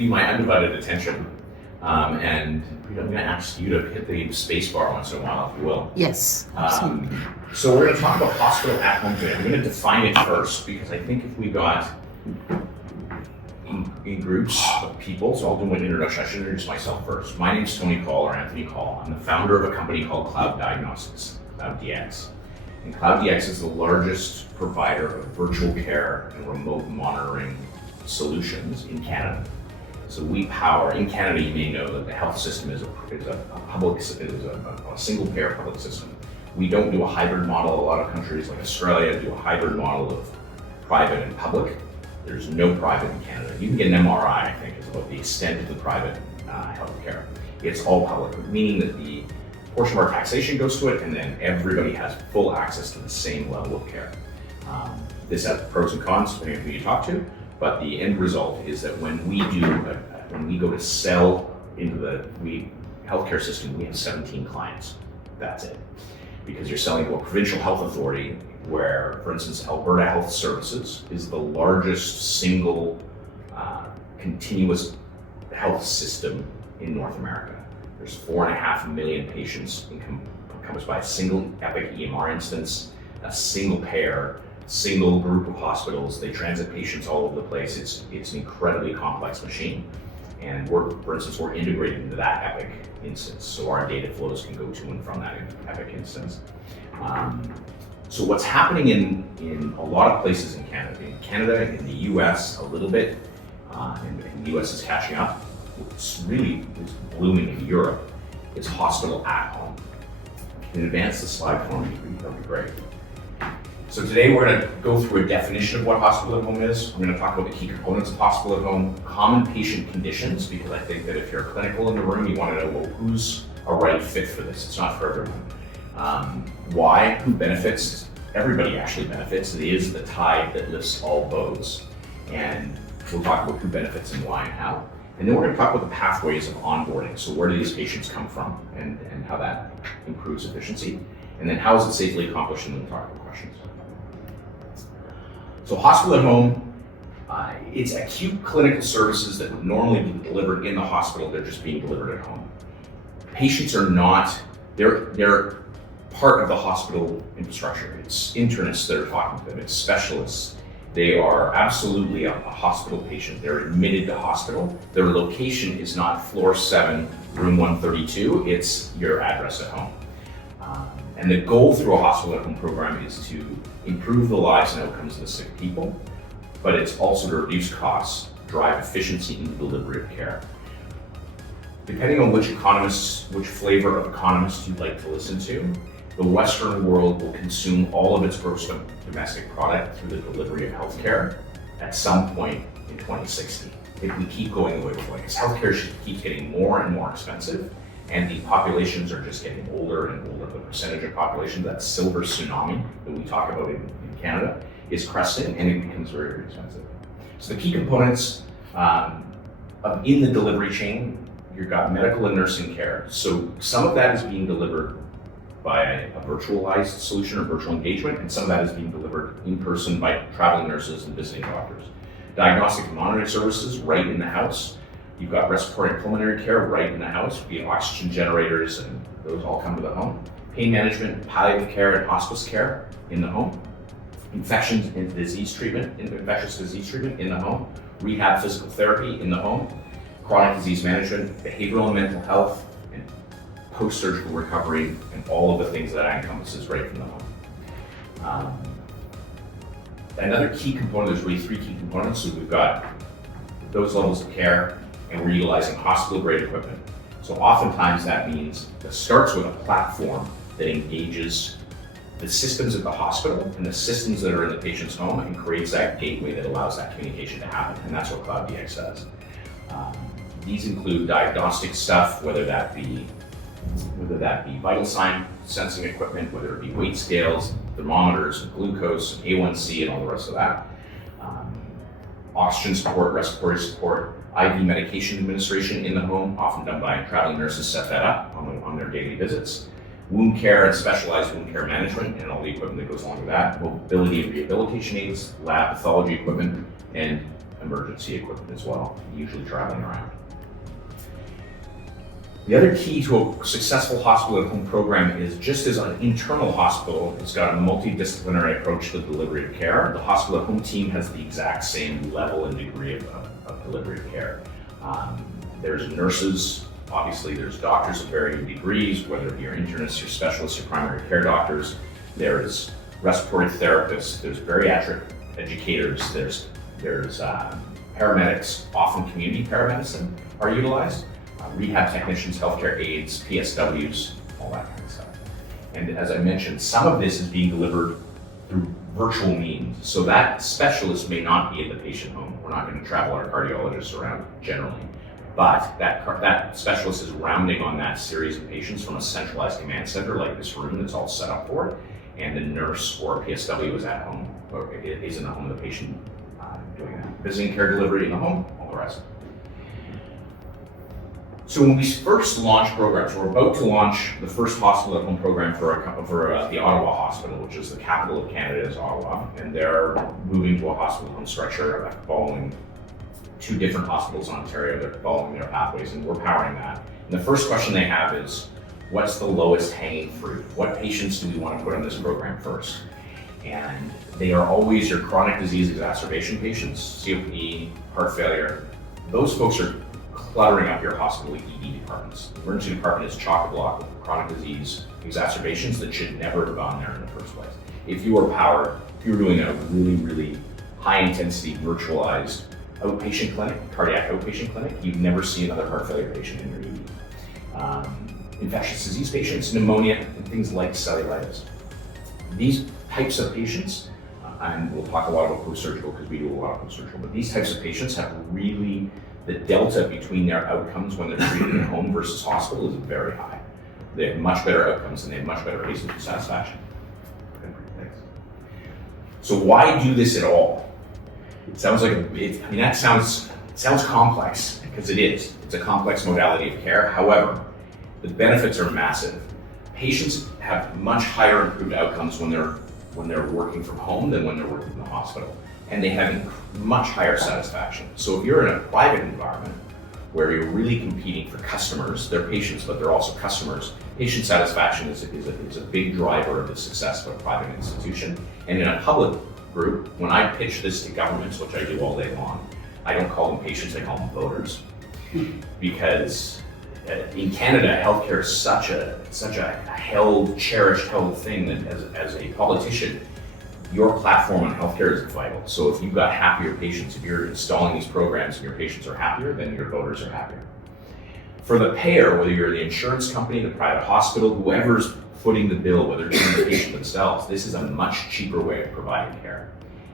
give you my undivided attention. And I'm going to ask you to hit the space bar once in a while, if you will. Yes, absolutely. So we're going to talk about hospital at home today. I'm going to define it first because I think if we got in groups of people, so I'll do an introduction. I should introduce myself first. My name's Tony Kaul, or Anthony Kaul. I'm the founder of a company called Cloud Diagnostics, Cloud DX. And Cloud DX is the largest provider of virtual care and remote monitoring solutions in Canada. So we power, in Canada you may know that the health system is a single payer public system. We don't do a hybrid model. A lot of countries like Australia do a hybrid model of private and public. There's no private in Canada. You can get an MRI, I think, is about the extent of the private healthcare. It's all public, meaning that the portion of our taxation goes to it, and then everybody has full access to the same level of care. This has pros and cons depending on who you talk to, but the end result is that when we go to sell into the healthcare system, we have 17 clients. That's it. Because you're selling to a provincial health authority where, for instance, Alberta Health Services is the largest single continuous health system in North America. There's 4.5 million patients encompassed by a single Epic EMR instance, a single payer, single group of hospitals. They transit patients all over the place. It's an incredibly complex machine. And for instance, we're integrated into that Epic instance. So our data flows can go to and from that Epic instance. So what's happening in a lot of places in Canada, in the US a little bit, and the US is catching up. It's blooming in Europe. It's hospital at home. Can you advance the slide for me? That'd be great. So today we're going to go through a definition of what hospital at home is. I'm going to talk about the key components of hospital at home, common patient conditions, because I think that if you're clinical in the room, you want to know, well, who's a right fit for this? It's not for everyone. Why? Who benefits? Everybody actually benefits. It is the tide that lifts all boats. And we'll talk about who benefits and why and how. And then we're going to talk about the pathways of onboarding. So where do these patients come from and how that improves efficiency? And then how is it safely accomplished, and then we'll talk about questions. So hospital at home, it's acute clinical services that would normally be delivered in the hospital. They're just being delivered at home. Patients are not, they're part of the hospital infrastructure. It's internists that are talking to them, it's specialists. They are absolutely a hospital patient. They're admitted to hospital. Their location is not floor 7, room 132, it's your address at home. And the goal through a hospital at home program is to improve the lives and outcomes of the sick people, but it's also to reduce costs, drive efficiency in the delivery of care. Depending on which flavor of economist you'd like to listen to, the Western world will consume all of its gross domestic product through the delivery of healthcare at some point in 2060. If we keep going the way we're going, because healthcare keeps getting more and more expensive, and the populations are just getting older and older. The percentage of population, that silver tsunami that we talk about in Canada, is cresting, and it becomes very, very expensive. So the key components in the delivery chain, you've got medical and nursing care. So some of that is being delivered by a virtualized solution or virtual engagement, and some of that is being delivered in person by traveling nurses and visiting doctors. Diagnostic and monitoring services right in the house. You've got respiratory and pulmonary care right in the house, be it oxygen generators, and those all come to the home. Pain management, palliative care, and hospice care in the home. Infectious disease treatment in the home. Rehab physical therapy in the home. Chronic disease management, behavioral and mental health, and post-surgical recovery, and all of the things that encompasses right from the home. Another key component, there's really 3 key components. So we've got those levels of care, and we're utilizing hospital-grade equipment. So oftentimes that means it starts with a platform that engages the systems at the hospital and the systems that are in the patient's home and creates that gateway that allows that communication to happen, and that's what Cloud DX does. These include diagnostic stuff, whether that be vital sign sensing equipment, whether it be weight scales, thermometers, glucose, A1C, and all the rest of that. Oxygen support, respiratory support, IV medication administration in the home, often done by traveling nurses, set that up on their daily visits. Wound care and specialized wound care management and all the equipment that goes along with that. Mobility and rehabilitation aids, lab pathology equipment, and emergency equipment as well, usually traveling around. The other key to a successful hospital at home program is, just as an internal hospital, it's got a multidisciplinary approach to the delivery of care. The hospital at home team has the exact same level and degree of delivery of care. There's nurses, obviously there's doctors of varying degrees, whether it be your internists, your specialists, your primary care doctors. There's respiratory therapists, there's bariatric educators, there's paramedics, often community paramedicine are utilized. Rehab technicians, healthcare aides, PSWs, all that kind of stuff. And as I mentioned, some of this is being delivered through virtual means. So that specialist may not be in the patient home. We're not going to travel our cardiologists around generally, but that specialist is rounding on that series of patients from a centralized command center like this room that's all set up for it. And the nurse or PSW is at home, or is in the home of the patient doing that. Visiting care delivery in the home, all the rest. So when we first launched programs, we're about to launch the first hospital at home program for the Ottawa Hospital, which is the capital of Canada, is Ottawa, and they're moving to a hospital at home structure following 2 different hospitals in Ontario. They're following their pathways, and we're powering that. And the first question they have is, what's the lowest hanging fruit? What patients do we want to put on this program first? And they are always your chronic disease exacerbation patients, COPD, heart failure. Those folks are cluttering up your hospital ED departments. The emergency department is chock-a-block with chronic disease exacerbations that should never have gone there in the first place. If you were doing a really, really high intensity virtualized outpatient clinic, cardiac outpatient clinic, you'd never see another heart failure patient in your ED. Infectious disease patients, pneumonia, and things like cellulitis. These types of patients, and we'll talk a lot about post-surgical because we do a lot of post-surgical, but these types of patients have really, the delta between their outcomes when they're treated at home versus hospital is very high. They have much better outcomes and they have much better patient satisfaction. So why do this at all? It sounds like that sounds complex, because it is. It's a complex modality of care. However, the benefits are massive. Patients have much higher improved outcomes when they're working from home than when they're working in the hospital. And they have much higher satisfaction. So if you're in a private environment where you're really competing for customers, they're patients, but they're also customers, patient satisfaction is a big driver of the success of a private institution. And in a public group, when I pitch this to governments, which I do all day long, I don't call them patients, I call them voters. Because in Canada, healthcare is such a cherished thing that as a politician, your platform on healthcare is vital. So if you've got happier patients, if you're installing these programs and your patients are happier, then your voters are happier. For the payer, whether you're the insurance company, the private hospital, whoever's footing the bill, whether it's the patient themselves, this is a much cheaper way of providing care.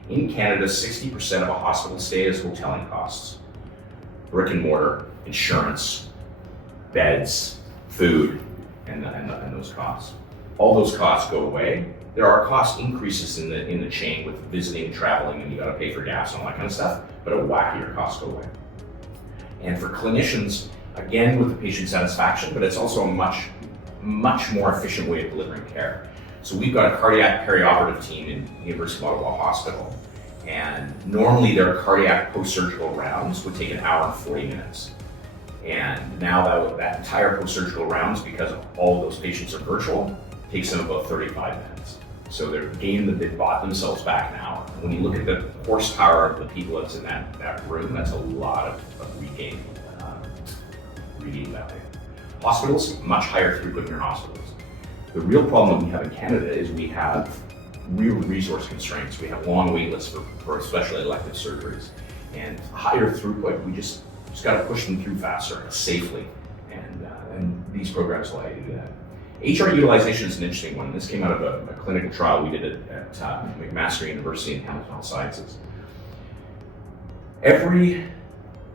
In Canada, 60% of a hospital stay is hoteling costs. Brick and mortar, insurance, beds, food, and those costs. All those costs go away. There are cost increases in the chain with visiting, traveling, and you got to pay for gas and all that kind of stuff, but a whackier costs go away. And for clinicians, again with the patient satisfaction, but it's also a much more efficient way of delivering care. So we've got a cardiac perioperative team in the University of Ottawa Hospital, and normally their cardiac post-surgical rounds would take 1 hour and 40 minutes. And now that entire post-surgical rounds, because all of those patients are virtual, takes them about 35 minutes. So they've bought themselves back an hour. When you look at the horsepower of the people that's in that room, that's a lot of regain value. Hospitals, much higher throughput in your hospitals. The real problem that we have in Canada is we have real resource constraints. We have long wait lists for especially elective surgeries. And higher throughput, we just got to push them through faster, safely. And these programs allow you to do that. HR utilization is an interesting one. This came out of a clinical trial we did at McMaster University in Hamilton Health Sciences. Every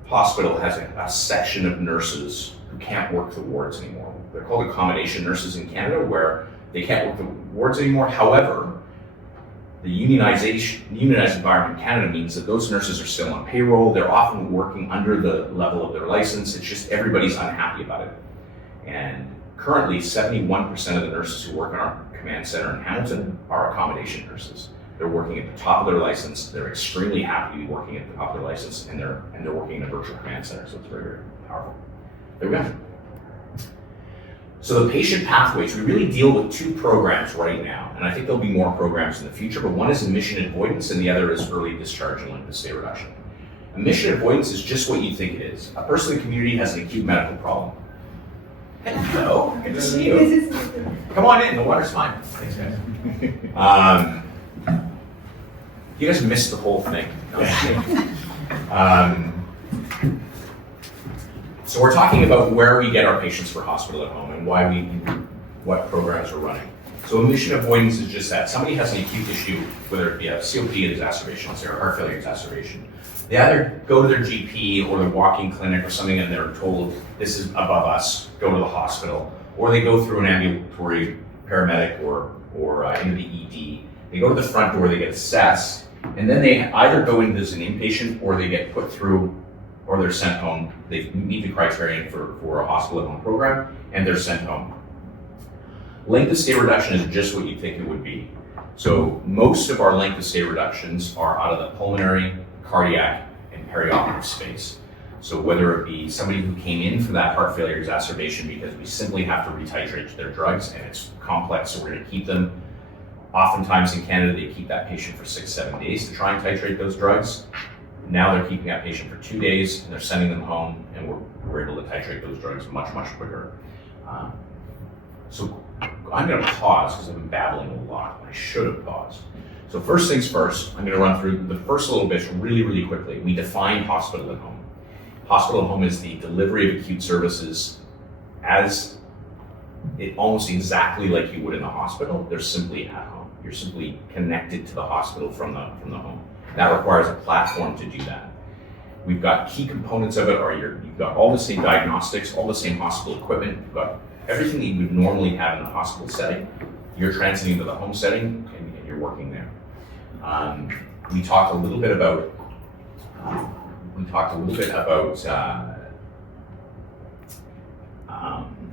hospital has a section of nurses who can't work the wards anymore. They're called accommodation nurses in Canada, where they can't work the wards anymore. However, the unionized environment in Canada means that those nurses are still on payroll. They're often working under the level of their license. It's just everybody's unhappy about it. And currently, 71% of the nurses who work in our command center in Hamilton are accommodation nurses. They're working at the top of their license. They're extremely happy to be working at the top of their license, and they're working in a virtual command center. So it's very, very powerful. There we go. So the patient pathways, we really deal with two programs right now, and I think there'll be more programs in the future, but one is admission avoidance and the other is early discharge and length of stay reduction. Admission avoidance is just what you think it is. A person in the community has an acute medical problem. Hello, good to see you. Come on in, the water's fine. Thanks, guys. You guys missed the whole thing. So we're talking about where we get our patients for hospital at home and what programs we're running. So admission avoidance is just that. Somebody has an acute issue, whether it be a COPD exacerbation, let's say, or heart failure exacerbation. They either go to their GP or their walk-in clinic or something and they're told, this is above us, go to the hospital. Or they go through an ambulatory paramedic or into the ED. They go to the front door, they get assessed, and then they either go in as an inpatient or they get put through or they're sent home. They meet the criterion for a hospital at home program and they're sent home. Length of stay reduction is just what you think it would be. So most of our length of stay reductions are out of the pulmonary, cardiac, and perioperative space. So whether it be somebody who came in for that heart failure exacerbation because we simply have to retitrate their drugs and it's complex, so we're going to keep them. Oftentimes in Canada, they keep that patient for 6-7 days to try and titrate those drugs. Now they're keeping that patient for 2 days and they're sending them home, and we're able to titrate those drugs much, much quicker. So I'm going to pause because I've been babbling a lot. I should have paused. So first things first, I'm going to run through the first little bit really, really quickly. We define hospital at home. Hospital at home is the delivery of acute services as almost exactly like you would in the hospital. They're simply at home. You're simply connected to the hospital from the home. That requires a platform to do that. We've got key components of it you've got all the same diagnostics, all the same hospital equipment, you've got everything that you would normally have in a hospital setting. You're transiting to the home setting and you're working there. We talked a little bit about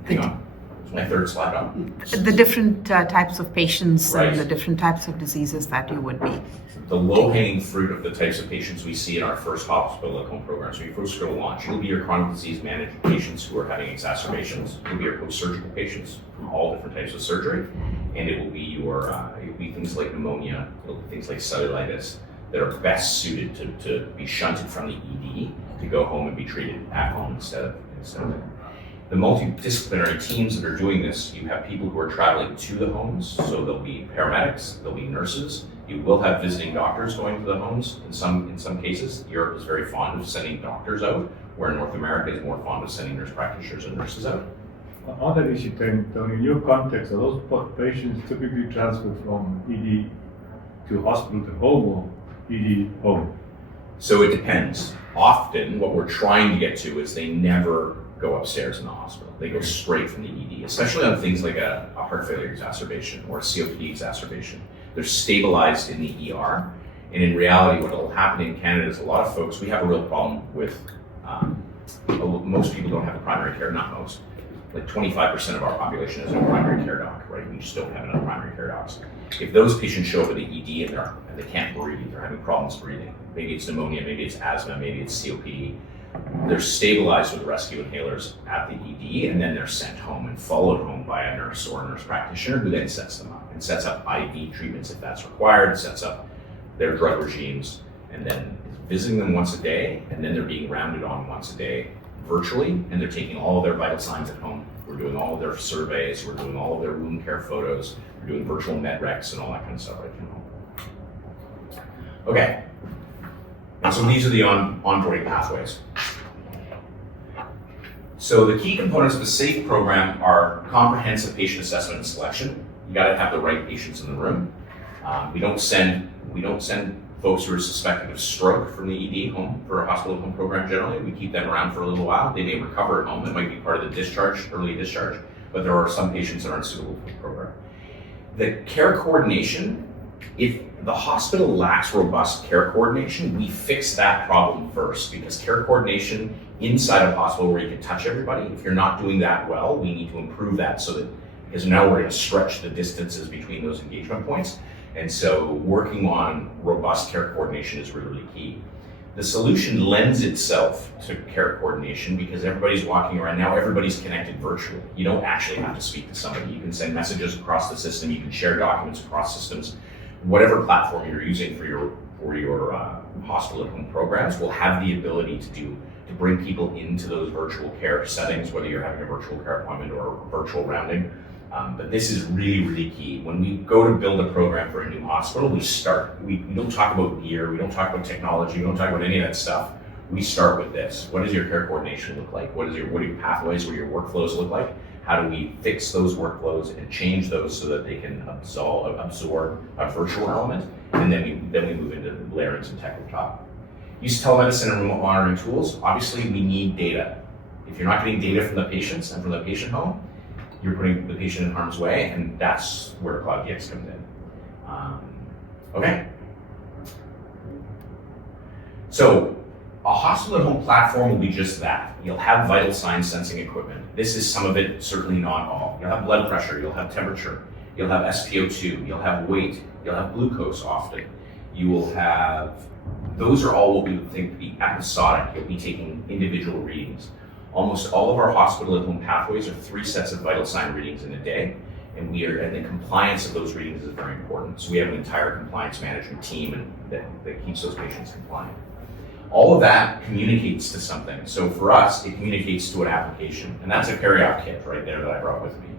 hang on. My third slide up. The different types of patients Right. and the different types of diseases that you would be. The low-hanging fruit of the types of patients we see in our first hospital at home program. So your first go to launch, it'll be your chronic disease managed patients who are having exacerbations. It'll be your post-surgical patients from all different types of surgery, and it will be things like pneumonia, it'll be things like cellulitis that are best suited to be shunted from the ED to go home and be treated at home instead of the multidisciplinary teams that are doing this. You have people who are traveling to the homes, so there'll be paramedics, there'll be nurses. You will have visiting doctors going to the homes in some cases. Europe is very fond of sending doctors out, where North America is more fond of sending nurse practitioners and nurses out. On that issue, Tony, in your context, are those patients typically transferred from ED to hospital to home or ED home? So it depends. Often what we're trying to get to is they never go upstairs in the hospital. They go straight from the ED, especially on things like a heart failure exacerbation or a COPD exacerbation. They're stabilized in the ER. And in reality, what will happen in Canada is a lot of folks, we have a real problem with, most people don't have a primary care, not most. Like 25% of our population has no primary care doc, right? We just don't have enough primary care docs. If those patients show up at the ED and they can't breathe, they're having problems breathing, maybe it's pneumonia, maybe it's asthma, maybe it's COPD, they're stabilized with rescue inhalers at the ED, and then they're sent home and followed home by a nurse or a nurse practitioner who then sets them up and sets up IV treatments if that's required, sets up their drug regimes, and then visiting them once a day, and then they're being rounded on once a day virtually, and they're taking all of their vital signs at home. We're doing all of their surveys, we're doing all of their wound care photos, we're doing virtual med recs and all that kind of stuff right from home. Okay. And so these are the onboarding pathways. So the key components of the SAFE program are comprehensive patient assessment and selection. You got to have the right patients in the room. We don't send folks who are suspected of stroke from the ED home for a hospital home program generally. We keep them around for a little while. They may recover at home. That might be part of the discharge, early discharge, but there are some patients that aren't suitable for the program. The care coordination, if the hospital lacks robust care coordination, we fix that problem first, because care coordination inside of a hospital where you can touch everybody, if you're not doing that well, we need to improve that because now we're going to stretch the distances between those engagement points. And so working on robust care coordination is really, really key. The solution lends itself to care coordination because everybody's walking around. Now everybody's connected virtually. You don't actually have to speak to somebody. You can send messages across the system. You can share documents across systems. Whatever platform you're using for your hospital at home programs will have the ability to bring people into those virtual care settings, whether you're having a virtual care appointment or virtual rounding. But this is really, really key. When we go to build a program for a new hospital, we don't talk about gear, we don't talk about technology, we don't talk about any of that stuff. We start with this. What does your care coordination look like? What are your pathways, what do your workflows look like? How do we fix those workflows and change those so that they can absorb a virtual element? And then we move into layering some tech on top. Use telemedicine and remote monitoring tools. Obviously, we need data. If you're not getting data from the patients and from the patient home, you're putting the patient in harm's way, and that's where Cloud DX comes in. Okay. So a hospital at home platform will be just that. You'll have vital sign sensing equipment. This is some of it, certainly not all. You'll have blood pressure, you'll have temperature, you'll have SpO2, you'll have weight, you'll have glucose often. You will have, those are all what we would think to be episodic. You'll be taking individual readings. Almost all of our hospital at home pathways are 3 sets of vital sign readings in a day, and the compliance of those readings is very important. So we have an entire compliance management team that keeps those patients compliant. All of that communicates to something. So for us, it communicates to an application, and that's a peri-op kit right there that I brought with me.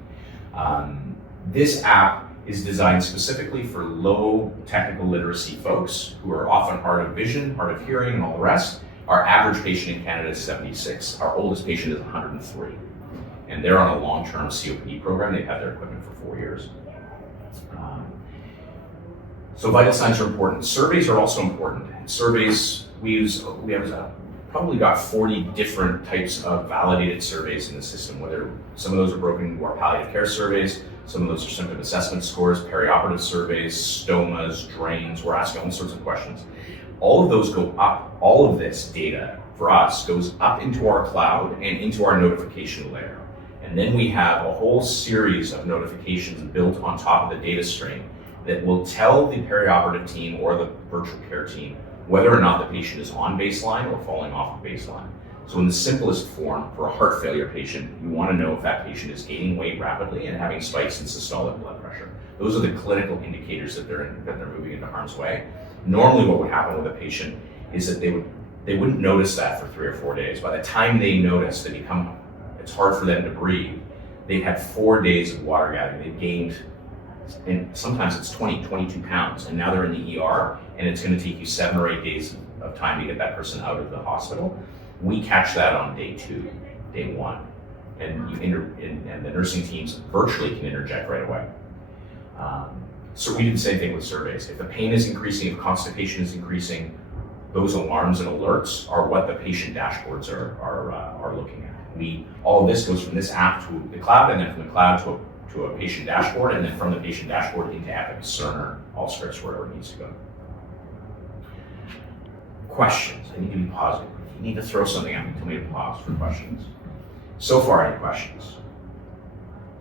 This app is designed specifically for low technical literacy folks who are often hard of vision, hard of hearing, and all the rest. Our average patient in Canada is 76. Our oldest patient is 103. And they're on a long-term COPD program. They've had their equipment for 4 years. So vital signs are important. Surveys are also important. Surveys, we have probably got 40 different types of validated surveys in the system, whether some of those are broken into our palliative care surveys, some of those are symptom assessment scores, perioperative surveys, stomas, drains. We're asking all sorts of questions. All of those go up. All of this data for us goes up into our cloud and into our notification layer. And then we have a whole series of notifications built on top of the data stream that will tell the perioperative team or the virtual care team whether or not the patient is on baseline or falling off of baseline. So in the simplest form, for a heart failure patient, you want to know if that patient is gaining weight rapidly and having spikes in systolic blood pressure. Those are the clinical indicators that they're moving into harm's way. Normally what would happen with a patient is that they wouldn't notice that for 3 or 4 days. By the time they notice, it's hard for them to breathe. They've had 4 days of water gathering. They've gained, and sometimes it's 20, 22 pounds, and now they're in the ER, and it's going to take you 7 or 8 days of time to get that person out of the hospital. We catch that on day 2, day 1, and the nursing teams virtually can interject right away. So we did the same thing with surveys. If the pain is increasing, if constipation is increasing, those alarms and alerts are what the patient dashboards are looking at. All of this goes from this app to the cloud, and then from the cloud to a patient dashboard, and then from the patient dashboard into Epic, Cerner, Allscripts, wherever it needs to go. Questions. I need to be positive. You need to throw something at me. Tell me to pause for questions. So far, any questions?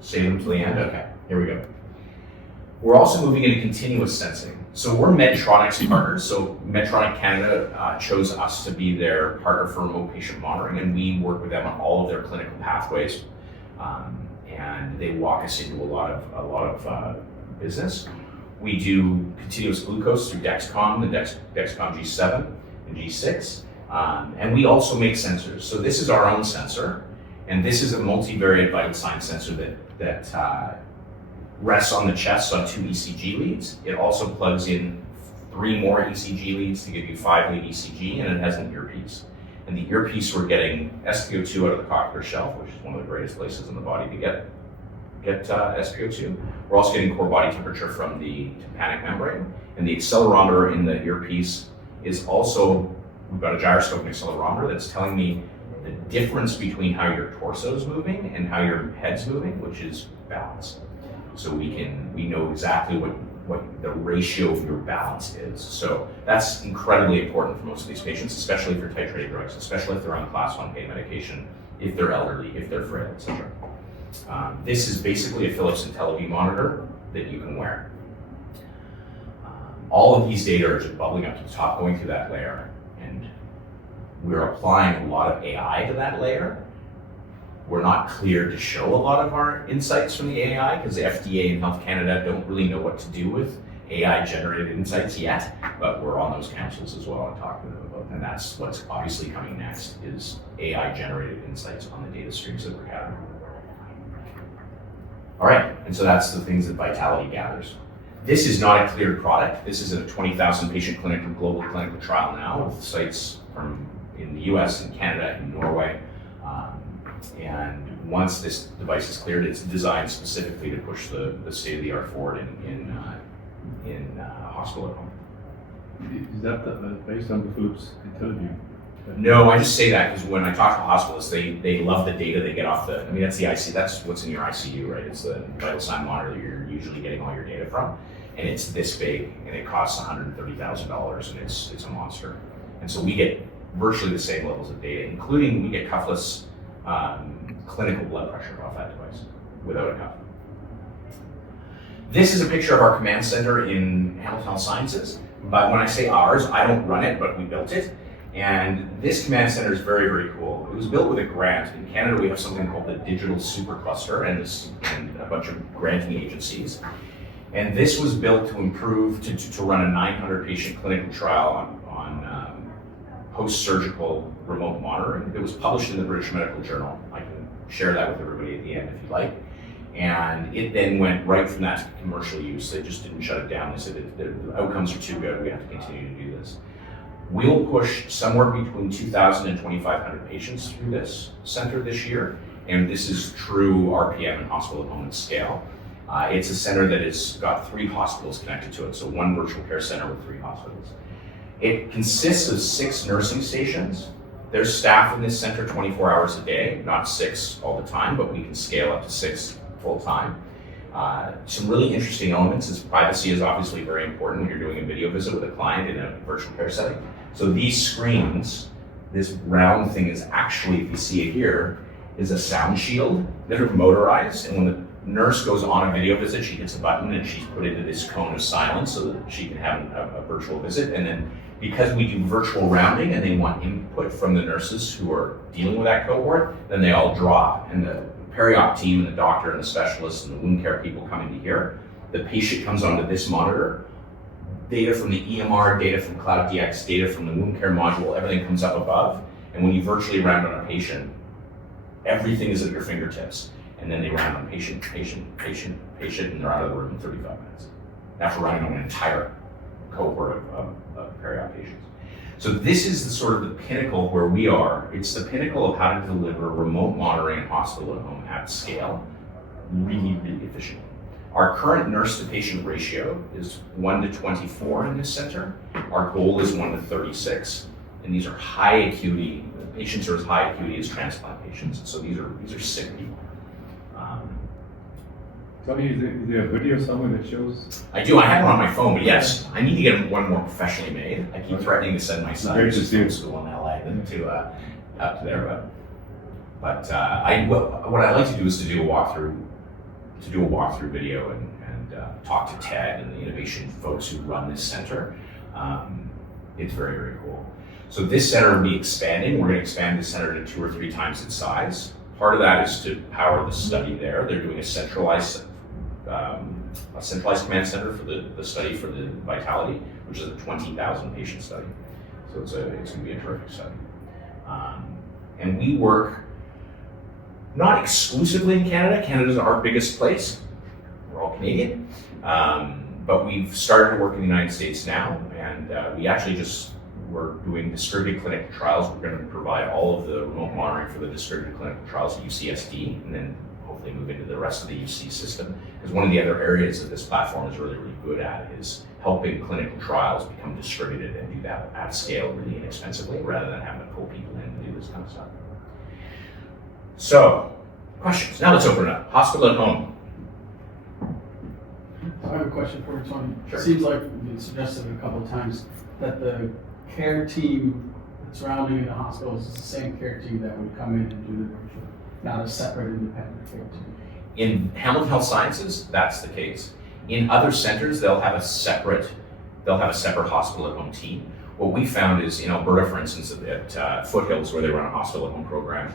Save them to the end? Okay, here we go. We're also moving into continuous sensing. So we're Medtronic's partners. So Medtronic Canada chose us to be their partner for remote patient monitoring, and we work with them on all of their clinical pathways. And they walk us into a lot of business. We do continuous glucose through Dexcom, the Dexcom G7 and G6. And we also make sensors. So this is our own sensor, and this is a multivariate vital sign sensor that rests on the chest on 2 ECG leads. It also plugs in 3 more ECG leads to give you 5-lead ECG, and it has an earpiece. And the earpiece, we're getting SpO2 out of the cochlear shelf, which is one of the greatest places in the body to get SpO2. We're also getting core body temperature from the tympanic membrane, and the accelerometer in the earpiece is also, we've got a gyroscope and accelerometer that's telling me the difference between how your torso is moving and how your head's moving, which is balance. So we know exactly what the ratio of your balance is. So that's incredibly important for most of these patients, especially for titrated drugs, especially if they're on class 1 pain medication, if they're elderly, if they're frail, etc. This is basically a Philips IntelliVue monitor that you can wear. all of these data are just bubbling up to the top, going through that layer, and we're applying a lot of AI to that layer. We're not clear to show a lot of our insights from the AI because the FDA and Health Canada don't really know what to do with AI-generated insights yet, but we're on those councils as well and talking to them about, and that's what's obviously coming next is AI-generated insights on the data streams that we're gathering. All right, and so that's the things that Vitality gathers. This is not a cleared product. This is a 20,000 patient clinical global clinical trial now with sites in the US and Canada and Norway. And once this device is cleared, it's designed specifically to push the state-of-the-art forward in hospital at home. Is that based on the Philips Intelligent? No, I just say that because when I talk to hospitalists, they love the data they get off the, I mean, that's the ICU, that's what's in your ICU, right? It's the vital sign monitor that you're usually getting all your data from. And it's this big and it costs $130,000 and it's a monster. And so we get virtually the same levels of data, including we get cuffless clinical blood pressure off that device without a cuff. This is a picture of our command center in Hamilton Health Sciences. But when I say ours, I don't run it, but we built it. And this command center is very, very cool. It was built with a grant. In Canada, we have something called the Digital Supercluster and a bunch of granting agencies. And this was built to improve, to run a 900 patient clinical trial on post-surgical remote monitoring. It was published in the British Medical Journal. I can share that with everybody at the end if you like. And it then went right from that to commercial use. They just didn't shut it down. They said the outcomes are too good. We have to continue to do this. We'll push somewhere between 2,000 and 2,500 patients through this center this year. And this is true RPM and hospital at home at scale. It's a center that has got 3 hospitals connected to it. So 1 virtual care center with 3 hospitals. It consists of 6 nursing stations. There's staff in this center 24 hours a day, not 6 all the time, but we can scale up to 6 full time. Some really interesting elements is privacy is obviously very important when you're doing a video visit with a client in a virtual care setting. So these screens, this round thing is actually, if you see it here, is a sound shield that are motorized. And when the nurse goes on a video visit, she hits a button and she's put into this cone of silence so that she can have a virtual visit. And then because we do virtual rounding and they want input from the nurses who are dealing with that cohort, then they all drop. And the peri-op team and the doctor and the specialists and the wound care people come into here. The patient comes onto this monitor. Data from the EMR, data from Cloud DX, data from the wound care module, everything comes up above. And when you virtually round on a patient, everything is at your fingertips. And then they round on patient, and they're out of the room in 35 minutes. After running on an entire cohort of peri-op patients. So this is the sort of the pinnacle where we are. It's the pinnacle of how to deliver remote monitoring in hospital at home at scale, really, really efficiently. Our current nurse to patient ratio is 1 to 24 in this center. Our goal is 1 to 36. And these are high acuity, patients are as high acuity as transplant patients. So these are sick people. Tony, is there a video somewhere that shows? I do. I have it on my phone, but yes, I need to get one more professionally made. I keep threatening to send my son to school in LA to up to there, but what I'd like to do is to do a walkthrough video and talk to Ted and the innovation folks who run this center. It's very, very cool. So this center will be expanding. We're going to expand this center to 2 or 3 times its size. Part of that is to power the study there. They're doing a centralized command center for the study for the Vitality, which is a 20,000 patient study. So it's going to be a terrific study. And we work not exclusively in Canada. Canada's our biggest place. We're all Canadian. But we've started to work in the United States now, and we actually we're doing distributed clinical trials. We're going to provide all of the remote monitoring for the distributed clinical trials at UCSD, and then hopefully move into the rest of the UC system. Because one of the other areas that this platform is really, really good at is helping clinical trials become distributed and do that at scale really inexpensively, rather than having to pull people in to do this kind of stuff. So, questions. Now let's open it up. Hospital at home. I have a question for you, Tony. Sure. It seems like you suggested a couple of times that the care team surrounding the hospitals is the same care team that would come in and do the virtual, not a separate independent care team. In Hamilton Health Sciences, that's the case. In other centers, they'll have a separate they'll have a separate hospital at home team. What we found is in Alberta, for instance, at Foothills, where they run a hospital at home program,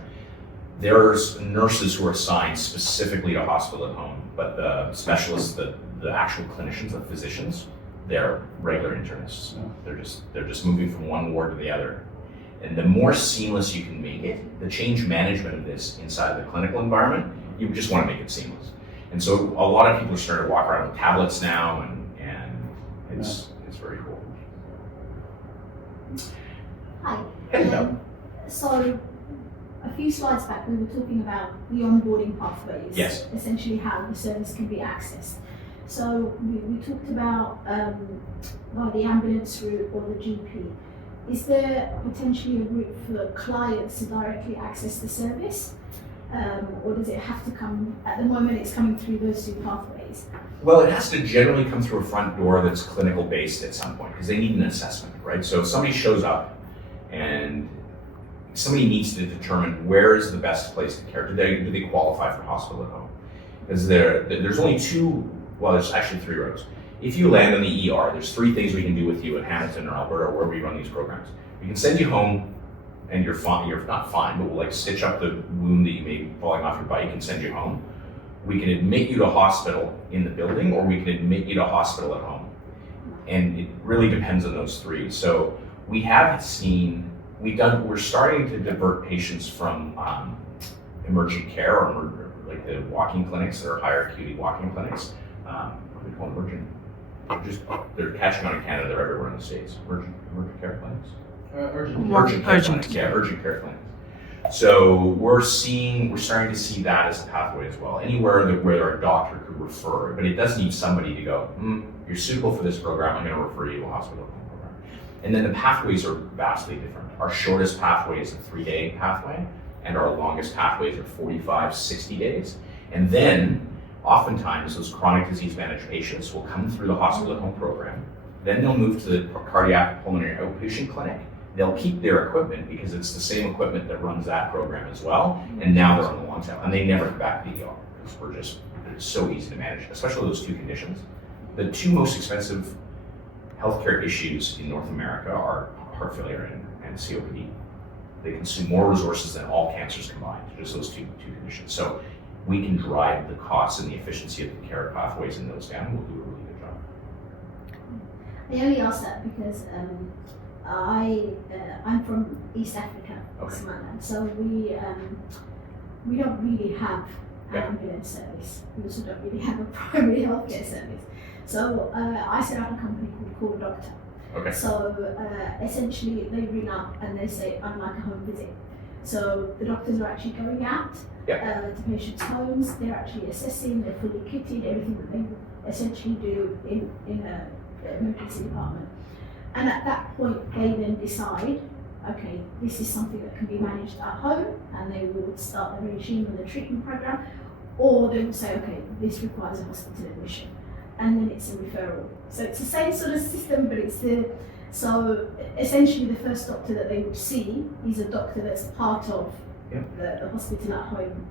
there's nurses who are assigned specifically to hospital at home, but the specialists, the actual clinicians, the physicians, they're regular internists. They're just moving from one ward to the other. And the more seamless you can make it, the change management of this inside the clinical environment, you just want to make it seamless. And so a lot of people are starting to walk around with tablets now, and it's very cool. Hi. Hello. So a few slides back, we were talking about the onboarding pathways. Yes. Essentially how the service can be accessed. So we talked about well, the ambulance route or the GP. Is there potentially a route for clients to directly access the service? Or does it have to come, at the moment it's coming through those two pathways? Well, it has to generally come through a front door that's clinical based at some point, because they need an assessment, right? So if somebody shows up and somebody needs to determine where is the best place to care. Do they qualify for hospital at home? Because there's only there's actually three roads. If you land on the ER, there's three things we can do with you at Hamilton or Alberta or wherever we run these programs. We can send you home and you're fine, you're not fine, but we'll like stitch up the wound that you may be falling off your bike and send you home. We can admit you to hospital in the building, or we can admit you to hospital at home. And it really depends on those three. So we have seen, we're starting to divert patients from emergent care or like the walking clinics that are higher acuity walking clinics. What do we call them? They're catching on in Canada, they're everywhere in the States. Emergent care clinics? Urgent care clinics. So we're starting to see that as a pathway as well. Anywhere where a doctor could refer, but it does need somebody to go, you're suitable for this program, I'm going to refer you to a hospital program. And then the pathways are vastly different. Our shortest pathway is a 3-day pathway, and our longest pathways are 45, 60 days. And then oftentimes those chronic disease managed patients will come through the hospital at home program. Then they'll move to the cardiac pulmonary outpatient clinic. They'll keep their equipment because it's the same equipment that runs that program as well. And now they're on the long tail, and they never come back to the ER because it's so easy to manage, especially those two conditions. The two most expensive healthcare issues in North America are heart failure and COPD. They consume more resources than all cancers combined, just those two conditions. So we can drive the costs and the efficiency of the care pathways in those down. We'll do a really good job. I only ask that because I'm from East Africa, Somaliland, so we don't really have an ambulance service. We also don't really have a primary healthcare service. So I set up a company called Call the Doctor. Okay. So essentially they ring up and they say, I'd like a home visit. So the doctors are actually going out to patients' homes, they're actually assessing, they're fully kitted, everything that they would essentially do in an emergency department. And at that point, they then decide, okay, this is something that can be managed at home, and they will start the regime and the treatment program, or they will say, okay, this requires a hospital admission, and then it's a referral. So it's the same sort of system, but so essentially the first doctor that they would see is a doctor that's part of the hospital at home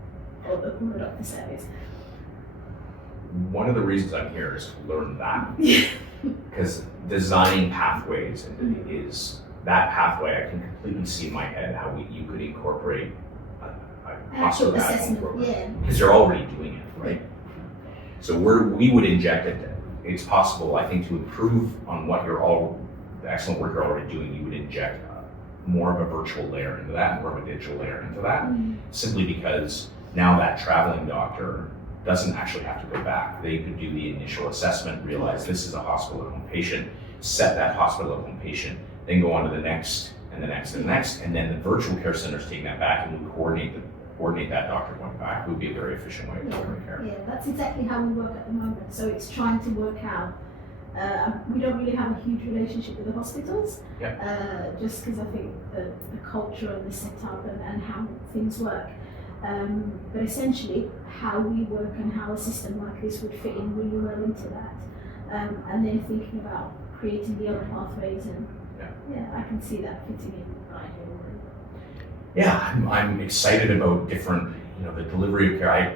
or the Call the Doctor service. One of the reasons I'm here is to learn that. Because designing pathways is that pathway. I can completely see in my head how you could incorporate a hospital at home program because they're already doing it, right? So we would inject it. It's possible, I think, to improve on the excellent work you're already doing. You would inject more of a virtual layer into that, more of a digital layer into that, simply because now that traveling doctor doesn't actually have to go back. They could do the initial assessment, realize this is a hospital at home patient, set that hospital at home patient, then go on to the next and the next and the next, and then the virtual care center is taking that back and we coordinate that doctor going back. It would be a very efficient way of delivering care. Yeah, that's exactly how we work at the moment. So it's trying to work out. We don't really have a huge relationship with the hospitals, just because I think the culture and the setup and how things work. But essentially, how we work and how a system like this would fit in really well into that. And then thinking about creating the other pathways, and I can see that fitting in. Yeah, I'm excited about different, the delivery of care. I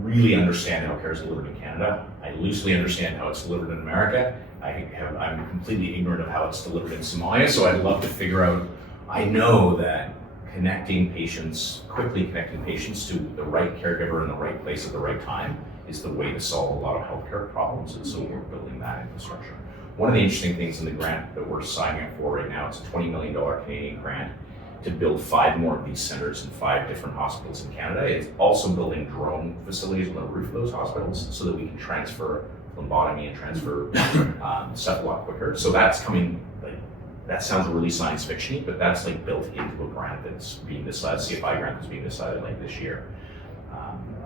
really understand how care is delivered in Canada. I loosely understand how it's delivered in America. I'm completely ignorant of how it's delivered in Somalia, so I'd love to figure out. I know that quickly connecting patients to the right caregiver in the right place at the right time is the way to solve a lot of healthcare problems, and so we're building that infrastructure. One of the interesting things in the grant that we're signing up for right now, it's a $20 million Canadian grant to build 5 more of these centers in 5 different hospitals in Canada. It's also building drone facilities on the roof of those hospitals so that we can transfer phlebotomy and transfer stuff a lot quicker. So that's coming, like, that sounds really science fiction-y, but that's like built into a grant that's being decided, CFI grant that's being decided like this year.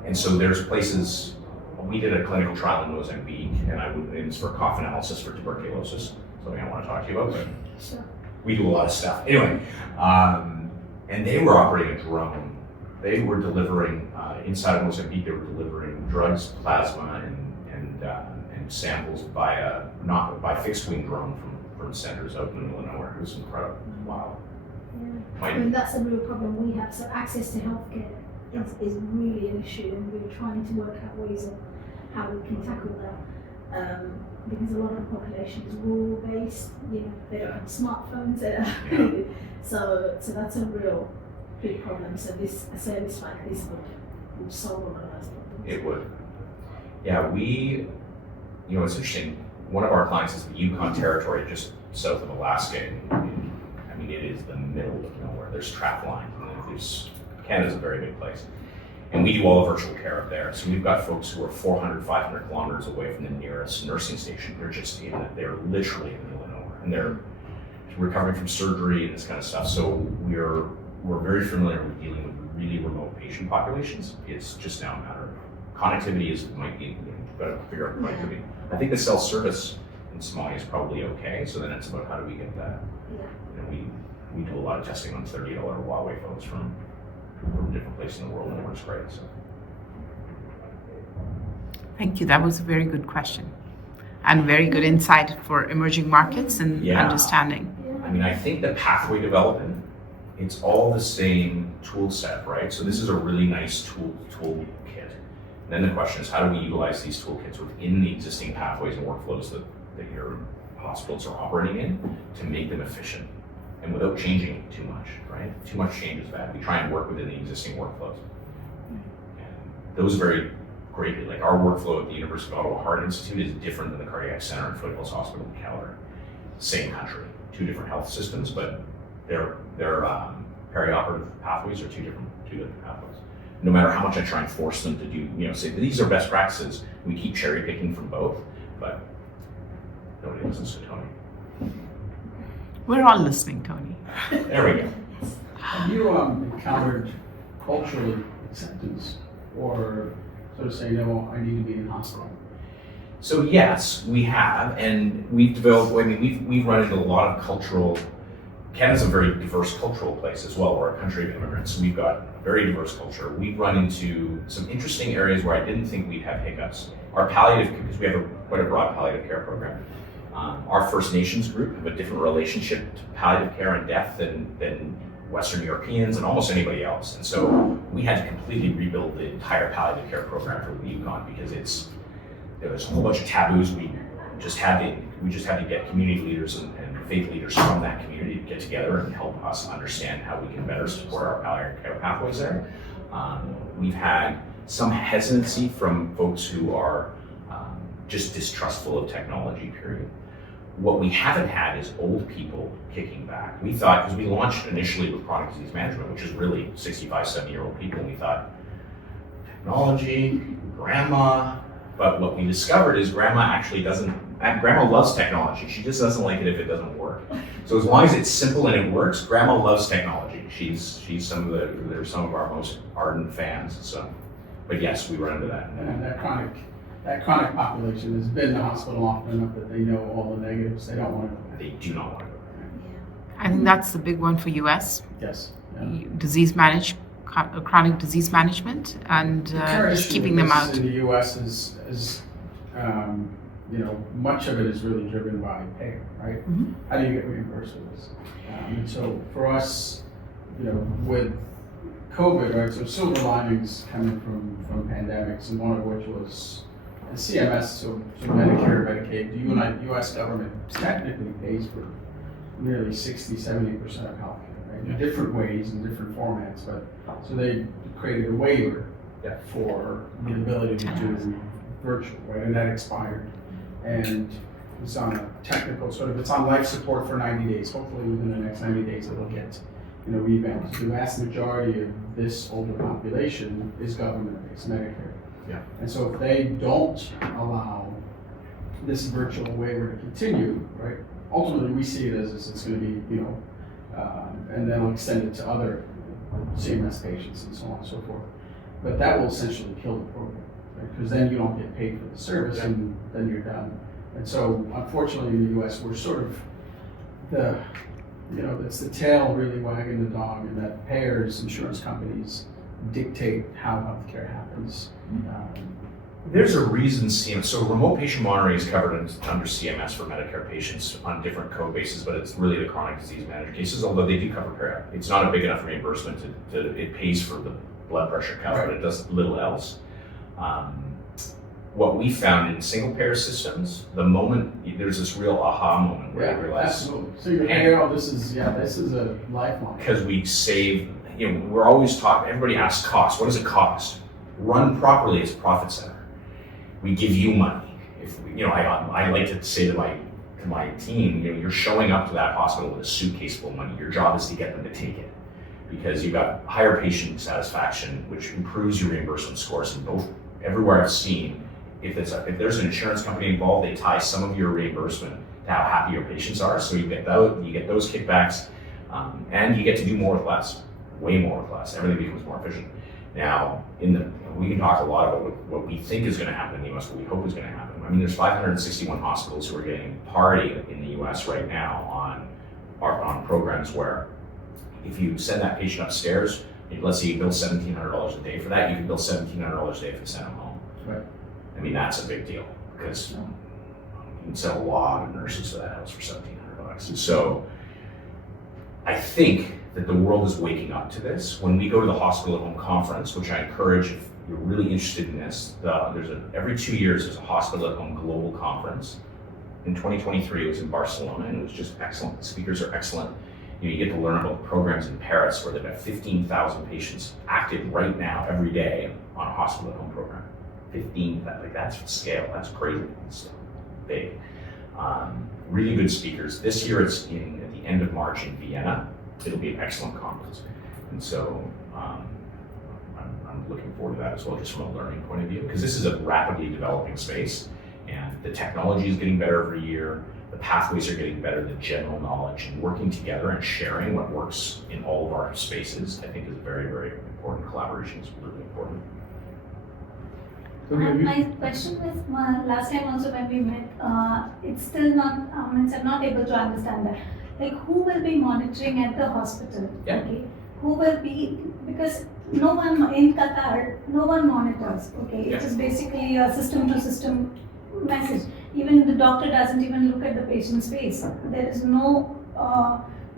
And so there's places, we did a clinical trial in Mozambique, and it's for cough analysis for tuberculosis, something I want to talk to you about, but Sure. we do a lot of stuff. Anyway, and they were operating a drone. They were delivering, inside of Mozambique, they were delivering drugs, plasma, and samples by fixed wing drone from centers out in the middle of nowhere. It was incredible. Wow. Yeah. I mean, that's a real problem we have. So access to healthcare is really an issue, and we're trying to work out ways of how we can tackle that. Because a lot of the population is rural based, they don't have smartphones. So that's a real big problem. So a service like this would solve a lot of those problems. It would. Yeah, it's interesting. One of our clients is the Yukon Territory, just south of Alaska. I mean, it is the middle of nowhere. There's trap lines. Canada's a very big place. And we do all the virtual care up there. So we've got folks who are 400, 500 kilometers away from the nearest nursing station. They're literally in the middle of nowhere. And they're recovering from surgery and this kind of stuff. So we're very familiar with dealing with really remote patient populations. It's just now a matter of connectivity might be, you've got to figure out connectivity. I think the cell service in Somalia is probably okay. So then it's about how do we get that. Yeah. We do a lot of testing on $30 Huawei phones from different places in the world, and it works great. So. Thank you. That was a very good question and very good insight for emerging markets and understanding. I mean, I think the pathway development, it's all the same tool set, right? So this is a really nice toolkit. Then the question is, how do we utilize these toolkits within the existing pathways and workflows that your hospitals are operating in to make them efficient and without changing too much, right? Too much change is bad. We try and work within the existing workflows. And those vary greatly. Like our workflow at the University of Ottawa Heart Institute is different than the Cardiac Center and Foothills Hospital in Calgary. Same country, 2 different health systems, but their perioperative pathways are two different pathways. No matter how much I try and force them to do, say these are best practices, we keep cherry picking from both, but nobody listens to Tony. We're all listening, Tony. There we go. Have you encountered cultural acceptance or sort of say, no, I need to be in hospital? So yes, we have, and we've developed, we've run into a lot of cultural, Canada's a very diverse cultural place as well. We're a country of immigrants, so we've got a very diverse culture. We've run into some interesting areas where I didn't think we'd have hiccups. Our palliative, because we have quite a broad palliative care program. Our First Nations group have a different relationship to palliative care and death than Western Europeans and almost anybody else. And so we had to completely rebuild the entire palliative care program for the Yukon because there was a whole bunch of taboos. We just had to get community leaders and faith leaders from that community to get together and help us understand how we can better support our palliative care pathways there. We've had some hesitancy from folks who are just distrustful of technology, period. What we haven't had is old people kicking back. We thought, because we launched initially with chronic disease management, which is really 65, 70-year-old people, and we thought, technology, grandma, but what we discovered is grandma loves technology. She just doesn't like it if it doesn't work. So as long as it's simple and it works, grandma loves technology. They're some of our most ardent fans. So, but yes, we run into that. And that chronic population has been in the hospital often enough that they know all the negatives. They don't want to go there. They do not want to go I think that's the big one for US. Yes. Chronic disease management and just keeping them out. In the U.S. is much of it is really driven by payer, right? Mm-hmm. How do you get reimbursed for this? And so for us, with COVID, right? So silver linings coming from pandemics, and one of which was And CMS, so Medicare, Medicaid, the U.S. government technically pays for nearly 60-70% of healthcare, right? In different ways, in different formats, but so they created a waiver for the ability to do virtual, right? And that expired. And it's on a technical it's on life support for 90 days. Hopefully within the next 90 days it'll get, revamped. The vast majority of this older population is government-based Medicare. Yeah. And so if they don't allow this virtual waiver to continue, right? Ultimately, we see it as it's going to be, and then we'll extend it to other CMS patients and so on and so forth. But that will essentially kill the program, right? Because then you don't get paid for the service, and then you're done. And so, unfortunately, in the U.S., we're sort of it's the tail really wagging the dog, and that payers, insurance companies dictate how healthcare happens. There's a reason so remote patient monitoring is covered under CMS for Medicare patients on different code bases, but it's really the chronic disease managed cases, although they do cover PARA. It's not a big enough reimbursement it pays for the blood pressure count, but it does little else. What we found in single payer systems, the moment there's this real aha moment where you realize, absolutely. So you're like, this is a lifeline. Because we save, we're always taught, everybody asks cost. What does it cost? Run properly as a profit center. We give you money. I like to say to my team, you're showing up to that hospital with a suitcase full of money. Your job is to get them to take it, because you've got higher patient satisfaction, which improves your reimbursement scores. And everywhere I've seen, if there's an insurance company involved, they tie some of your reimbursement to how happy your patients are. So you get those kickbacks, and you get to do more with less, way more with less. Everything becomes more efficient. Now, we can talk a lot about what we think is going to happen in the U.S., what we hope is going to happen. I mean, there's 561 hospitals who are getting parity in the U.S. right now on programs where if you send that patient upstairs, let's say you bill $1,700 a day for that, you can bill $1,700 a day if you send them home. Right. I mean, that's a big deal, because you can send a lot of nurses to that house for $1,700. And so I think that the world is waking up to this. When we go to the Hospital at Home conference, which I encourage if you're really interested in this, every 2 years there's a Hospital at Home global conference. In 2023 it was in Barcelona, and it was just excellent. The speakers are excellent. You get to learn about programs in Paris where they've got 15,000 patients active right now every day on a Hospital at Home program. 15,000, that's scale, that's crazy, it's big. Really good speakers. This year it's at the end of March in Vienna. It'll be an excellent conference. And so I'm looking forward to that as well, just from a learning point of view, because this is a rapidly developing space, and the technology is getting better every year. The pathways are getting better, the general knowledge, and working together and sharing what works in all of our spaces, I think is very, very important. Collaboration is really important. My question was, last time also when we met, it's still not, I'm not able to understand that. Like, who will be monitoring at the hospital? Yeah. Okay. Who will be, because no one in Qatar, no one monitors. Okay. Yeah. It is basically a system to system message. Even the doctor doesn't even look at the patient's face. There is no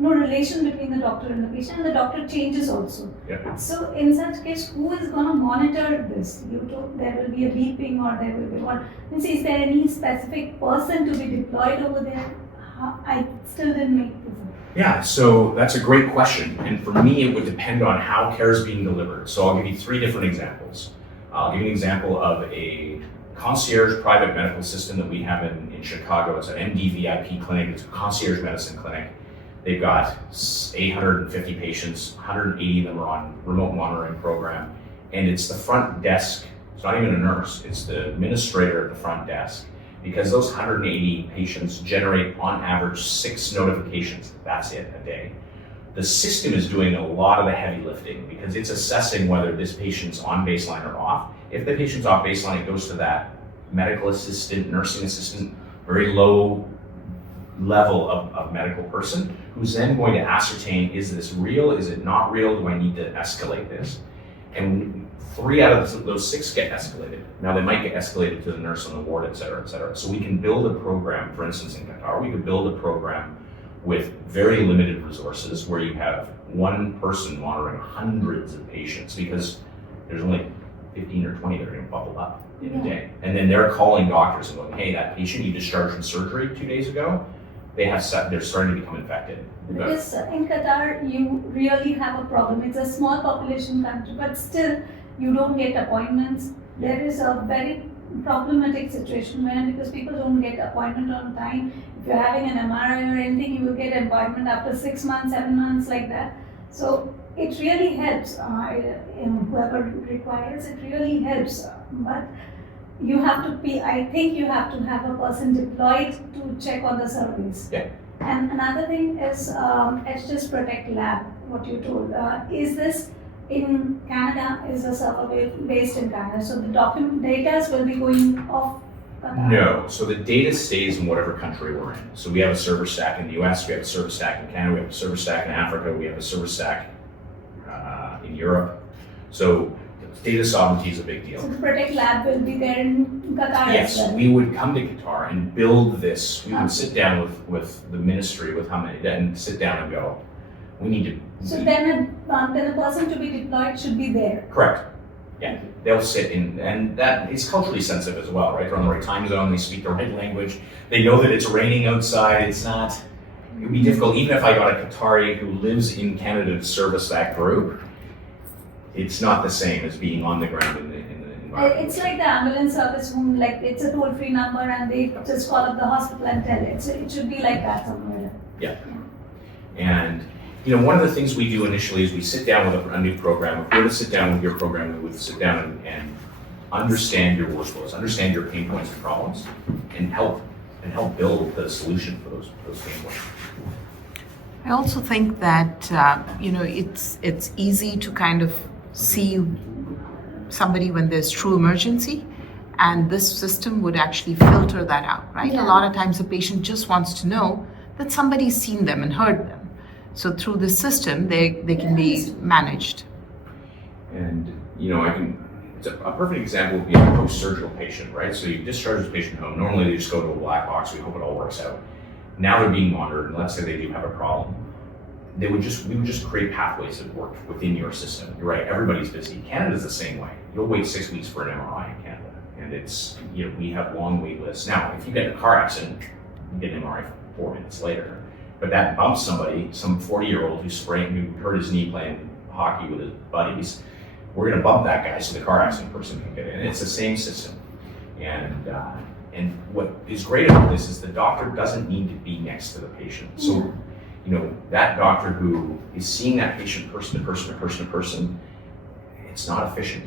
relation between the doctor and the patient, and the doctor changes also. Yeah. So in such case, who is going to monitor this? There will be a beeping, or there will be what? Is there any specific person to be deployed over there? I still didn't make this up. Yeah, so that's a great question. And for me, it would depend on how care is being delivered. So I'll give you 3 different examples. I'll give you an example of a concierge private medical system that we have in Chicago. It's an MD VIP clinic. It's a concierge medicine clinic. They've got 850 patients, 180 of them are on remote monitoring program. And it's the front desk. It's not even a nurse. It's the administrator at the front desk. Because those 180 patients generate on average 6 notifications. That's it, a day. The system is doing a lot of the heavy lifting because it's assessing whether this patient's on baseline or off. If the patient's off baseline, it goes to that medical assistant, nursing assistant, very low level of medical person, who's then going to ascertain, is this real? Is it not real? Do I need to escalate this? And 3 out of those 6 get escalated. Now they might get escalated to the nurse on the ward, et cetera, et cetera. So we can build a program, for instance in Qatar, we could build a program with very limited resources where you have one person monitoring hundreds of patients, because there's only 15 or 20 that are going to bubble up in a day. And then they're calling doctors and going, hey, that patient you discharged from surgery 2 days ago, they're starting to become infected. Because in Qatar, you really have a problem. It's a small population country, but still you don't get appointments. There is a very problematic situation because people don't get appointment on time. If you're having an MRI or anything, you will get an appointment after 6 months, 7 months, like that. So it really helps. Whoever requires it really helps. But you have to be. I think you have to have a person deployed to check on the surveys. Yeah. And another thing is HS Protect Lab. What you told is this. In Canada, is a server based in Canada, so the data will be going off Qatar. No, so the data stays in whatever country we're in. So we have a server stack in the US, we have a server stack in Canada, we have a server stack in Africa, we have a server stack in Europe. So data sovereignty is a big deal. So the Protect Lab will be there in Qatar Yes, as well. we would come to Qatar and build this. We would sit down with the ministry, with Hamid, and sit down and go, we need to. So then a person to be deployed should be there. Correct. Yeah, they'll sit in, and that is culturally sensitive as well, right? They're on the right time zone, they speak the right language, they know that it's raining outside, it would be difficult, even if I got a Qatari who lives in Canada to service that group, it's not the same as being on the ground in the environment. It's like the ambulance service whom it's a toll-free number and they just call up the hospital and tell it. So it should be like that somewhere. Yeah. And one of the things we do initially is we sit down with a new program. If we were to sit down with your program, we would sit down and understand your workflows, understand your pain points and problems, and help build the solution for those pain points. I also think that it's easy to kind of see somebody when there's true emergency, and this system would actually filter that out, right? Yeah. A lot of times the patient just wants to know that somebody's seen them and heard them. So through this system, they can be managed. And it's a perfect example would be a post-surgical patient, right? So you discharge the patient home. Normally they just go to a black box. We hope it all works out. Now they're being monitored, and let's say they do have a problem. We would just create pathways that work within your system. You're right, everybody's busy. Canada's the same way. You'll wait 6 weeks for an MRI in Canada, and it's we have long wait lists. Now, if you get in a car accident, you get an MRI 4 minutes later. But that bumps somebody, some 40-year-old who hurt his knee playing hockey with his buddies. We're going to bump that guy so the car accident person can get in. It's the same system. And what is great about this is the doctor doesn't need to be next to the patient. So, that doctor who is seeing that patient person to person to person to person, it's not efficient.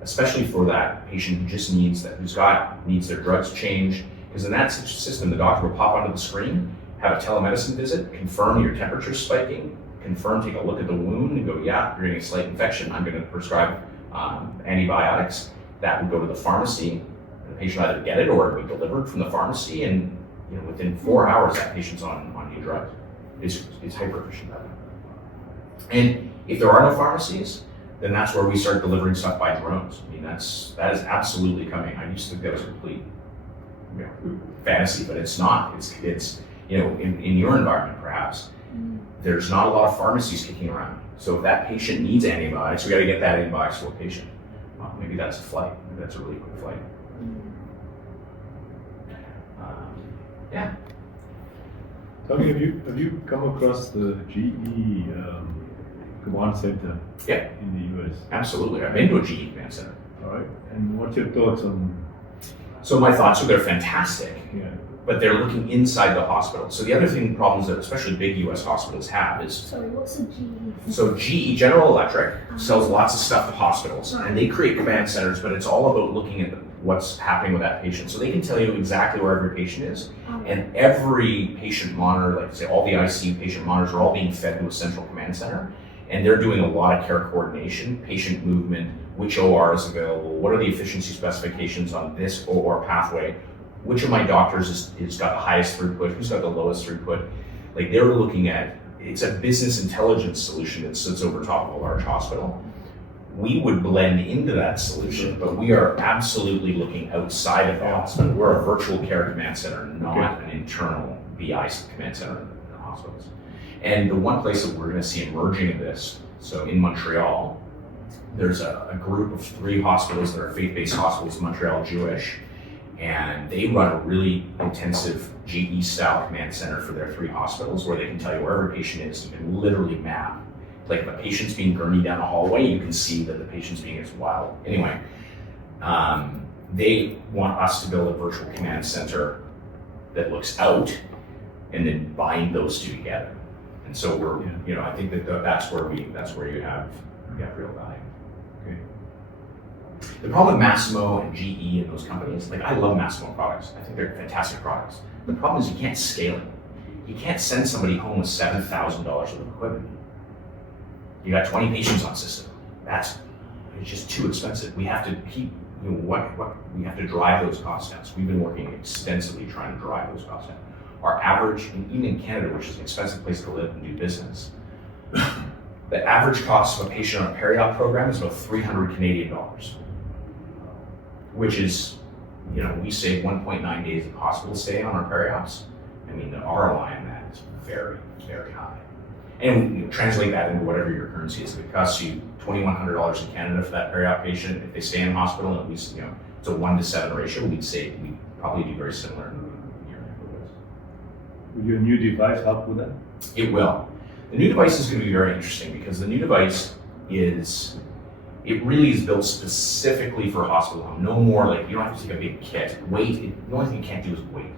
Especially for that patient who just needs their drugs changed. Because in that system, the doctor will pop onto the screen, have a telemedicine visit, confirm your temperature spiking, take a look at the wound and go, yeah, you're getting a slight infection. I'm going to prescribe antibiotics. That would go to the pharmacy. The patient either get it or it would be delivered from the pharmacy, and within 4 hours that patient's on new drugs. It's hyper efficient that way. And if there are no pharmacies, then that's where we start delivering stuff by drones. I mean, that is absolutely coming. I used to think that was a complete fantasy, but it's not. It's in your environment perhaps, there's not a lot of pharmacies kicking around. So if that patient needs antibiotics, we got to get that antibiotics to a patient. Maybe that's a flight. Maybe that's a really quick flight. Yeah. Tony, have you come across the GE command center in the US? Absolutely. I've been to a GE command center. All right. And what's your thoughts on? So my thoughts are they're fantastic. Yeah. But they're looking inside the hospital. So the other problems that especially big US hospitals have is. Sorry, what's a GE? So GE, General Electric, sells lots of stuff to hospitals, and they create command centers, but it's all about looking at what's happening with that patient. So they can tell you exactly where every patient is, and every patient monitor, like say all the ICU patient monitors are all being fed to a central command center, and they're doing a lot of care coordination, patient movement, which OR is available, what are the efficiency specifications on this OR pathway, which of my doctors has got the highest throughput, who's got the lowest throughput. Like they're looking at, it's a business intelligence solution that sits over top of a large hospital. We would blend into that solution, but we are absolutely looking outside of the hospital. We're a virtual care command center, not an internal BI command center in the hospitals. And the one place that we're going to see emerging of this, so in Montreal, there's a group of 3 hospitals that are faith-based hospitals, Montreal Jewish, and they run a really intensive GE-style command center for their 3 hospitals where they can tell you where every patient is. You can literally map. Like if a patient's being gurneyed down a hallway, you can see that the patient's being as wild. Anyway, they want us to build a virtual command center that looks out and then bind those 2 together. And so we're, you know, I think that's where you have real value. Okay. The problem with Massimo and GE and those companies, like I love Massimo products. I think they're fantastic products. The problem is you can't scale it. You can't send somebody home with $7,000 worth of equipment. You got 20 patients on system. It's just too expensive. We have to keep, you know, we have to drive those costs down. So we've been working extensively trying to drive those costs down. Our average, even in Canada, which is an expensive place to live and do business, the average cost of a patient on a peri-op program is about 300 Canadian dollars, which is, you know, we save 1.9 days of hospital stay on our peri-ops. I mean, the ROI on that is very, very high. And you translate that into whatever your currency is. If it costs you $2,100 in Canada for that peri-op patient, if they stay in hospital, and at least, you know, it's a 1-to-7 ratio, we'd probably do very similar in Europe. Will your new device help with that? It will. The new device is going to be very interesting because the new device it really is built specifically for a hospital home. No more like, you don't have to take a big kit. Weight, the only thing you can't do is weight,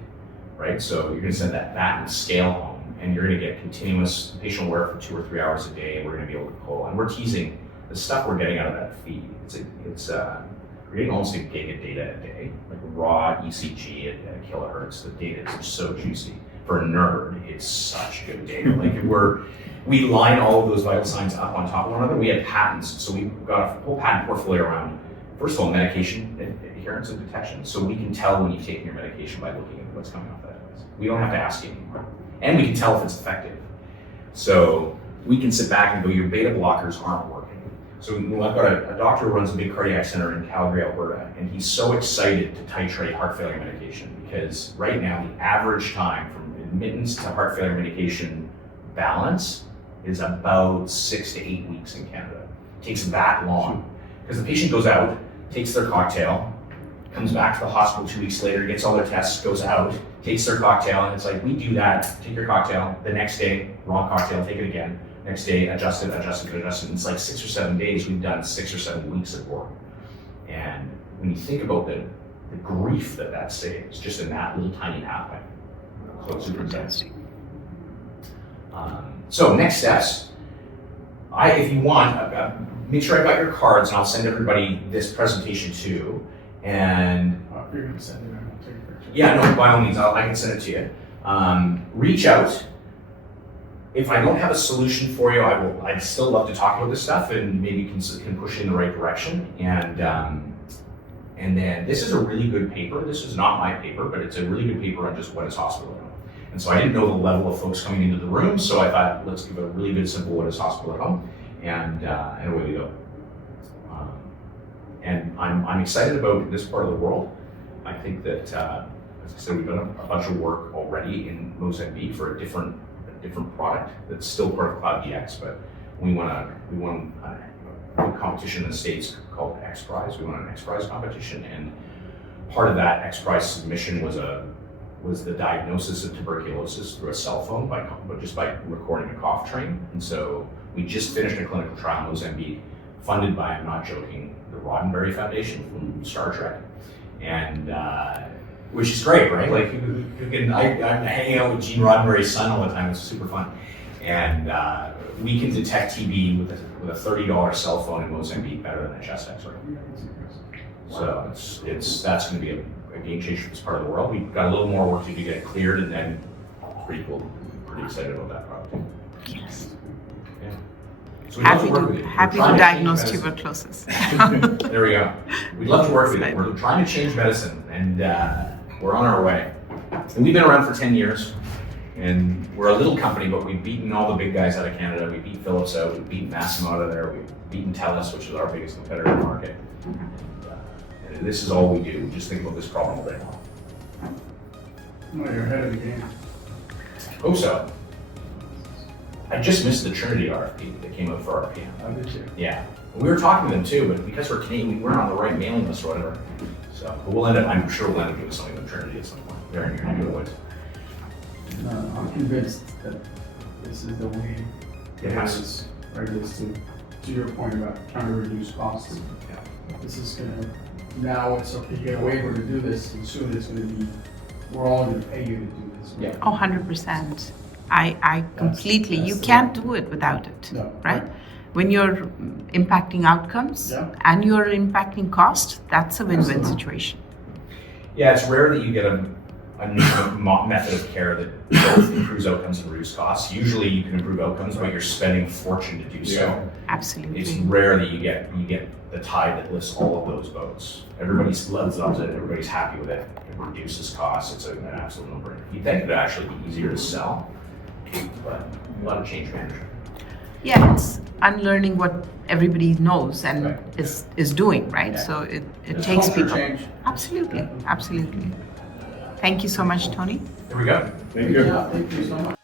right? So you're going to send that and scale home, and you're going to get continuous, the patient will wear it for 2 or 3 hours a day, and we're going to be able to pull. And we're teasing the stuff we're getting out of that feed. We're getting almost a gig of data a day, like raw ECG at kilohertz. The data is just so juicy. For a nerd, it's such good data. Like we line all of those vital signs up on top of one another. We have patents, so we've got a whole patent portfolio around, first of all, medication adherence and detection. So we can tell when you've taken your medication by looking at what's coming off that device. We don't have to ask you anymore. And we can tell if it's effective. So we can sit back and go, your beta blockers aren't working. So I've got a doctor who runs a big cardiac center in Calgary, Alberta, and he's so excited to titrate heart failure medication because right now the average time from admittance to heart failure medication balance is about 6 to 8 weeks in Canada. It takes that long because the patient goes out, takes their cocktail, comes back to the hospital 2 weeks later, gets all their tests, goes out, takes their cocktail, and it's like, we do that, take your cocktail, the next day, wrong cocktail, take it again, next day, adjust it. It's like 6 or 7 days, we've done 6 or 7 weeks of work. And when you think about the grief that saves, just in that little tiny pathway. So it's super exciting. So next steps, if you want, make sure I got your cards and I'll send everybody this presentation too. And You're going to send it, I'll take a picture. yeah, no, by all means, I can send it to you. Reach out. If I don't have a solution for you, I'd still love to talk about this stuff and maybe can push you in the right direction. And then this is a really good paper. This is not my paper, but it's a really good paper on just what is hospital at home. And so I didn't know the level of folks coming into the room, so I thought, let's give a really good, simple what is hospital at home, and away we go. And I'm excited about this part of the world. I think that, as I said, we've done a bunch of work already in Mozambique for a different product that's still part of Cloud DX, but we won a competition in the States called X Prize. We won an X Prize competition, and part of that X Prize submission was the diagnosis of tuberculosis through a cell phone just by recording a cough train. And so we just finished a clinical trial in Mozambique, funded by, I'm not joking, the Roddenberry Foundation from Star Trek, and which is great, right? Like I'm hanging out with Gene Roddenberry's son all the time. It's super fun, and we can detect TB with a $30 cell phone in Mozambique better than a chest X-ray. So that's going to be a game changer for this part of the world. We've got a little more work to do to get it cleared, and then pretty cool. Pretty excited about that product. Yes. Yeah. So we'd love to work with you. Happy to diagnose tuberculosis. There we go. We'd love to work with you. We're trying to change medicine, and we're on our way. And we've been around for 10 years, and we're a little company, but we've beaten all the big guys out of Canada. We beat Philips out, we've beaten Massimo out of there, we've beaten TELUS, which is our biggest competitor in the market. And this is all we do. We just think about this problem all day long. No, you're ahead of the game. Hope so. I just missed the Trinity RFP that came out for RPM. I did too. Yeah, we were talking to them too, but because we're Canadian, we weren't on the right mailing list or whatever. So, but I'm sure we'll end up doing something with Trinity at some point. They're in your neck of the woods. No, I'm convinced that this is the way It has. is, right, is to your point about trying to reduce costs. Yeah. This is gonna, now it's okay, you get a waiver to do this, and soon it's gonna be, we're all gonna pay you to do this. Yeah. Oh, 100%. I completely, that's you the- can't do it without it, No, right? right. When you're impacting outcomes Yeah. and you're impacting cost, that's a win-win situation. Yeah, it's rare that you get a new method of care that both improves outcomes and reduces costs. Usually you can improve outcomes, but you're spending a fortune to do so. Absolutely. It's rare that you get the tide that lifts all of those boats. Everybody's loves it, everybody's happy with it. It reduces costs, it's an absolute no-brainer. You'd think it'd actually be easier to sell, but a lot of change management. Yeah, it's unlearning what everybody knows and Right. is doing, right? Yeah. So it It's takes culture people. change. Absolutely, absolutely. Thank you so much, Tony. There we go. Thank you. Yeah, thank you so much.